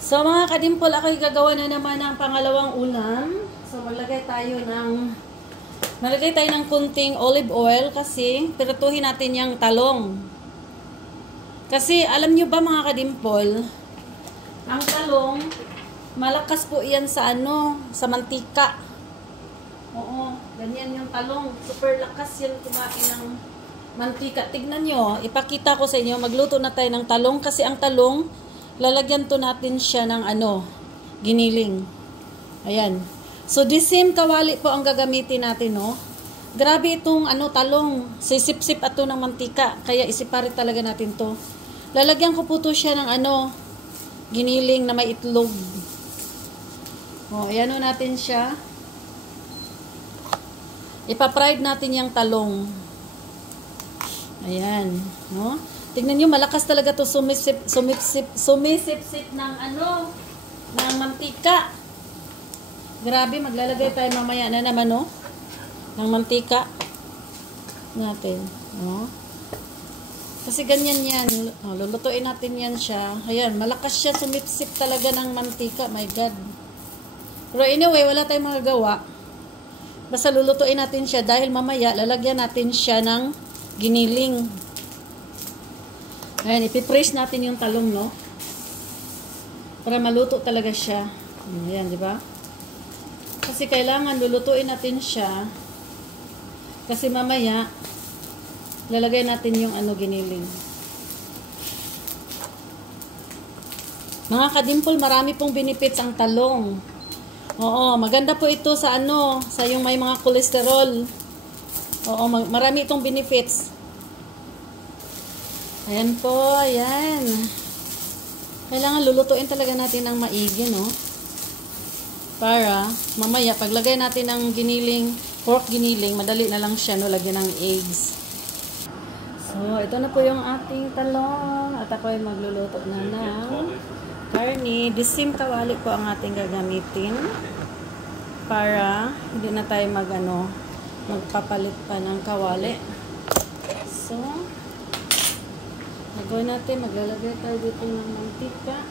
So mga kadimpol, ako'y gagawa na naman ng pangalawang ulam. So maglagay tayo ng kunting olive oil kasi pirituhin natin yung talong. Kasi alam nyo ba mga kadimpol, ang talong, malakas po yan sa sa mantika. Oo, ganyan yung talong. Super lakas yan kumain ng mantika. Tignan nyo, ipakita ko sa inyo, magluto na tayo ng talong kasi ang talong, lalagyan to natin siya ng giniling. Ayan. So, this same kawali po ang gagamitin natin, no? Grabe itong talong. Sisip-sip ato ng mantika. Kaya isiparit talaga natin to. Lalagyan ko po to siya ng giniling na may itlog. O, ayan o natin siya. Ipapride natin yung talong. Ayan. No? Tignan nyo, malakas talaga to sumisip ng ng mantika. Grabe, maglalagay tayo mamaya na naman, no? Ng mantika natin. No? Kasi ganyan yan. Lulutuin natin yan siya. Ayan, malakas siya sumisip talaga ng mantika. My God. Pero anyway, wala tayong magagawa. Basta lulutuin natin siya dahil mamaya lalagyan natin siya ng giniling. Ayan, ipipress natin yung talong, no? Para maluto talaga siya. Ayan, di ba? Kasi kailangan lulutuin natin siya. Kasi mamaya, lalagay natin yung giniling. Mga kadimpol, marami pong benefits ang talong. Oo, maganda po ito sa sa yung may mga cholesterol. Oo, marami itong benefits. Ayan po, ayan. Kailangan lulutuin talaga natin ng maigi, no? Para, mamaya, paglagay natin ng giniling, pork giniling, madali na lang siya, no? Lagyan ng eggs. So, ito na po yung ating talong. At ako ay magluluto na ng karne. Disim kawali po ang ating gagamitin. Para, hindi na tayo magpapalit pa ng kawali. So, maglalagay tayo dito ng mantika.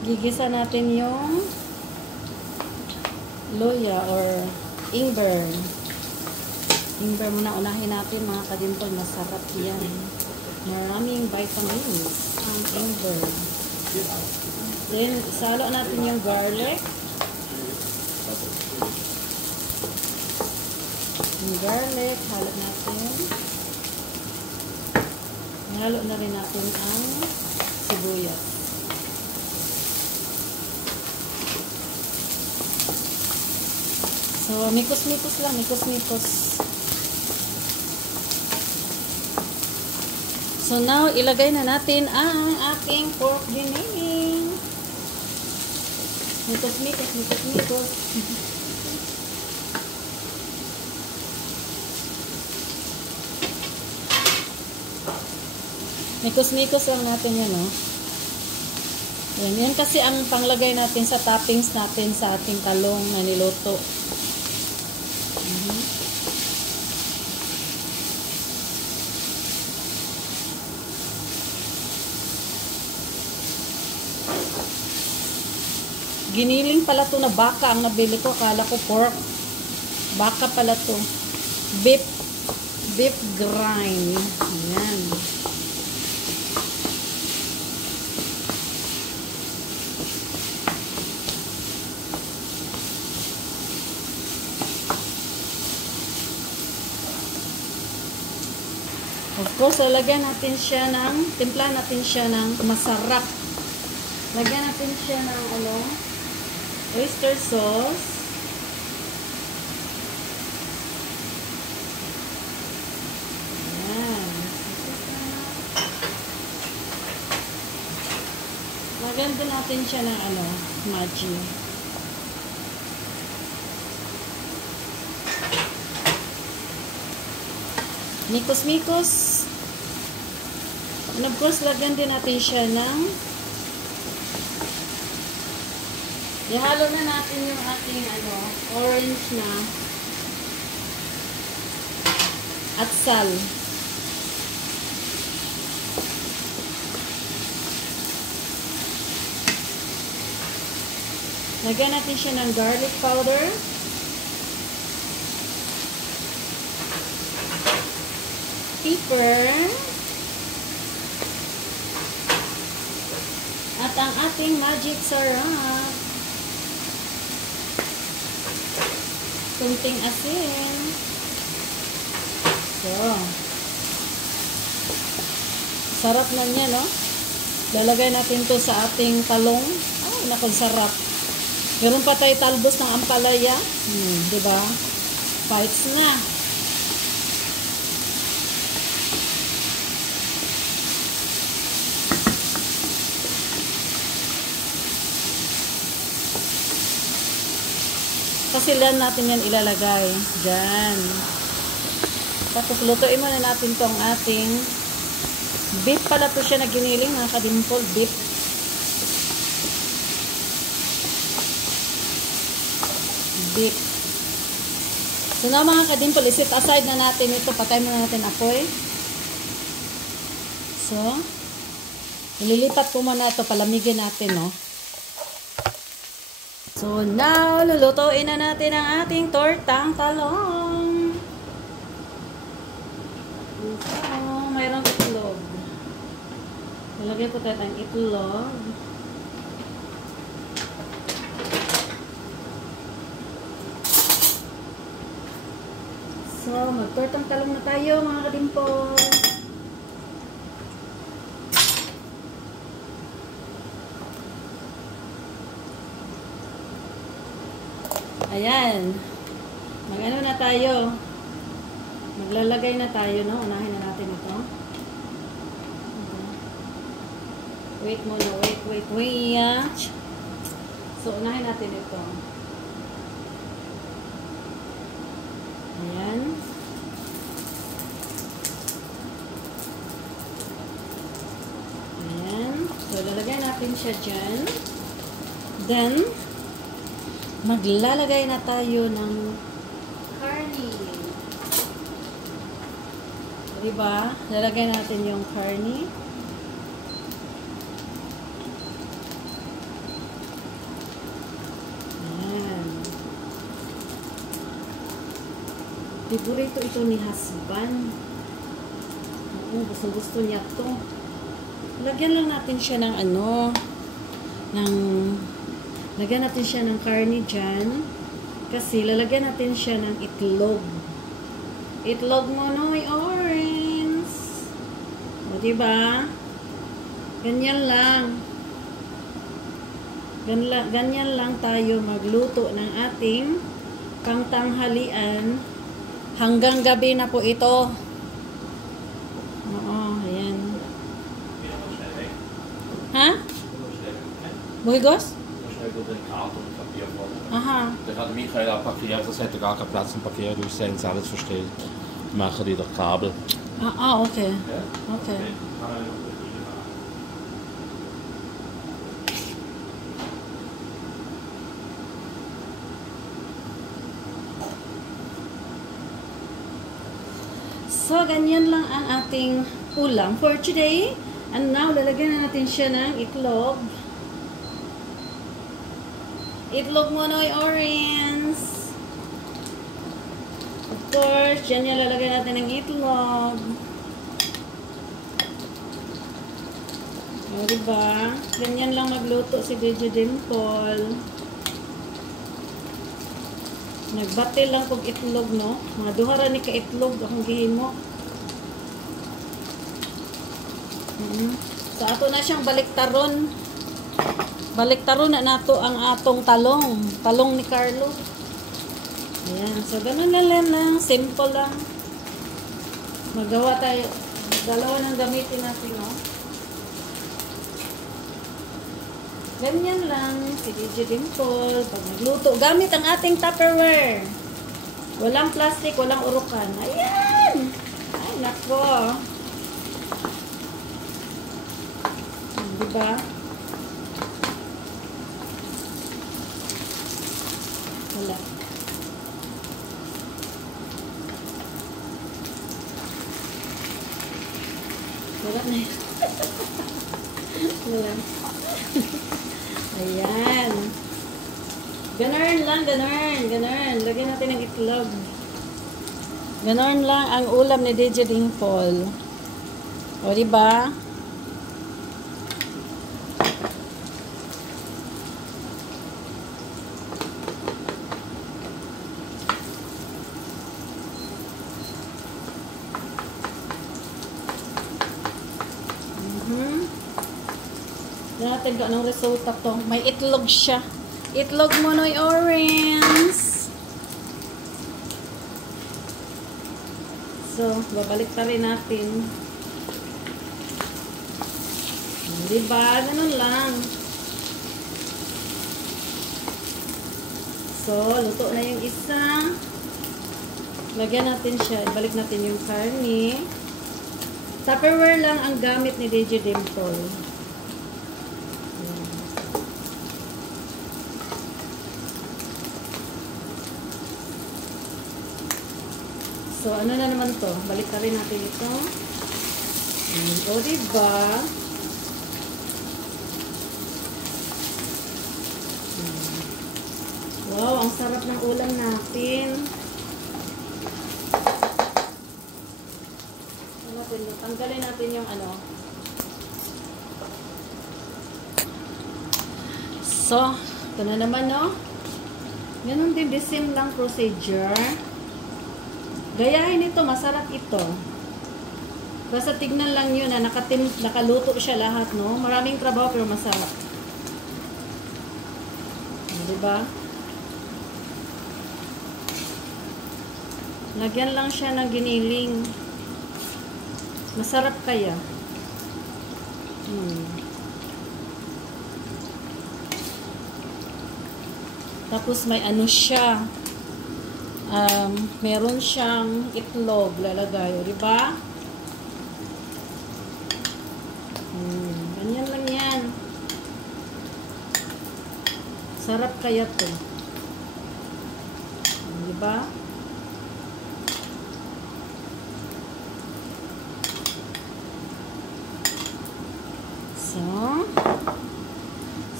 Gigisa natin yung loya or ingber. Ingber muna unahin natin mga kadimpol, masarap yan. Maraming vitamins ang ingber. Then, salo natin yung garlic. Yung garlic, halo natin. Halo na rin natin ang sibuyas. So, mikos-mikos lang, mikos-mikos. So now, ilagay na natin ang ating pork giniling. Mikos-mikos, mikos-mikos. Mikos-mikos lang natin yan, no? Yan kasi ang panglagay natin sa toppings natin sa ating talong na niluto. Giniling pala to na baka ang nabili ko. Akala ko pork. Baka pala to. Beef grind. Ayan. Of course, lagyan natin siya timpla natin siya ng masarap. Lagyan natin siya ng oyster sauce. Ayan. Lagyan din natin siya ng Maggi. Mikos-mikos. And of course, lagyan din natin siya ng ihalo na natin yung ating orange na atsal. Lagyan natin siya ng garlic powder. Pepper. At ang ating magic sarap. Kunting asin. So. Sarap na niya, no? Lalagay natin to sa ating talong. Ay, naku, sarap. Meron pa tayo talbos ng ampalaya. Diba? Fights na. Kasi lang natin yan ilalagay. Diyan. Tapos lutuin muna natin tong ating beef pala po siya na giniling, mga kadimpol. Beef. Beef. So na mga kadimpol, isit aside na natin ito. Patay muna natin apoy. So, ililipat ko muna ito. Palamigin natin, no? So, now, lulutuin na natin ang ating tortang talong. So, mayroong itlog. Nalagay po tayo ng itlog. So, magtortang talong na tayo, mga kadimpol. Ayan. Mag-ano na tayo. Maglalagay na tayo, no? Unahin na natin ito. Wait muna. Wait. So, unahin natin ito. Ayan. Ayan. So, lalagay natin siya dyan. Then, maglalagay na tayo ng karni. Diba? Lalagay natin yung karni. Ayan. Favorito ito ni husband. Oo, gusto niya to. Lagyan lang natin siya ng lagyan natin siya ng karni dyan. Kasi lalagyan natin siya ng itlog. Itlog mo, no? Orange. O, diba? Ganyan lang. Ganyan lang tayo magluto ng ating pangtanghalian. Hanggang gabi na po ito. Oo, ayan. Ha? Buhigos? Aha. Der hat Michael auch parkiert, das hätte gar keinen Platz im Parkier, du sehen es alles verstellt. Machen die doch Kabel. Okay. Ja? Okay. So, ganyan lang ang ating ulam for today. And now, lalagyan na natin siya ng itlog. Itlog mo, Noy Orange. Of course, dyan yan lalagay natin ng itlog. O, diba? Ganyan lang magluto si DJ Dimple. Nagbatil lang pag itlog, no? Mga duhara ni ka itlog, akong gihimo. So, ato na siyang baliktaron. Baliktaron na nato ang atong talong. Talong ni Carlo. Ayan. So, ganun na lang. Simple lang. Magawa tayo. Dalawa ng gamitin natin, no? Ganyan lang. Si DJ Dimple. Pag nagluto, gamit ang ating Tupperware. Walang plastic, walang urukan. Ayan! Ay, nako. Diba? Wala. Wala na yun. Wala. Ayan. Ganun lang, ganun. Ganun. Lagyan natin ng itlog. Ganun lang ang ulam ni DJ Dimple. O, diba? Natin ko anong resulta to. May itlog siya. Itlog mo no'y orange. So, babalik pa rin natin. Diba? Ganun lang. So, luto na yung isa. Lagyan natin siya. Ibalik natin yung karne. Tupperware lang ang gamit ni DJ Dimple. So, ano na naman to? Balik na rin natin ito. O, diba? Wow, ang sarap ng ulam natin. Tanggalin natin yung ano. So, ito na naman, no? Ganun din, the same lang procedure. Gayahin ito, masarap ito. Basta tignan lang yun na nakaluto siya lahat, no? Maraming trabaho pero masarap. Diba? Lagyan lang siya ng giniling. Masarap kaya. Tapos may ano siya. Meron siyang itlog lalagay, di ba? Ganyan lang yan. Sarap kaya to. Di ba?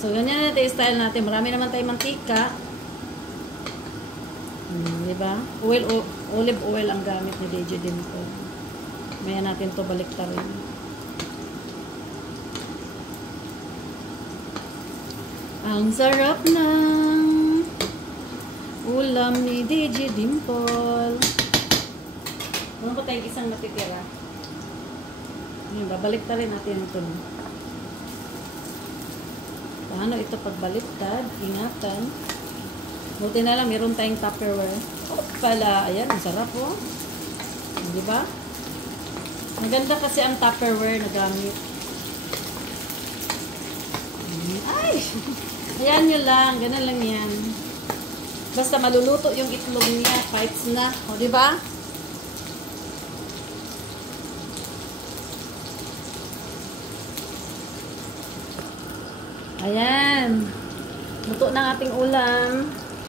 So ganyan natin yung style natin. Marami naman tayong mantika. Diba? Olive oil ang gamit ni DJ Dimple. Maya natin to balik ta rin. Ang sarap ng ulam ni DJ Dimple. Ano pa tayong isang natitira? Babalik ta rin natin ito. Paano ito pagbaliktad? Ingatan. Buti na lang, meron tayong Tupperware. Pala, ayan, ang sarap po. Di ba? Maganda kasi ang Tupperware na gamit. Ay! Ayan nyo lang, ganun lang yan. Basta maluluto yung itlog niya, fights na. O, di ba? Ayan. Luto ng ating ulam.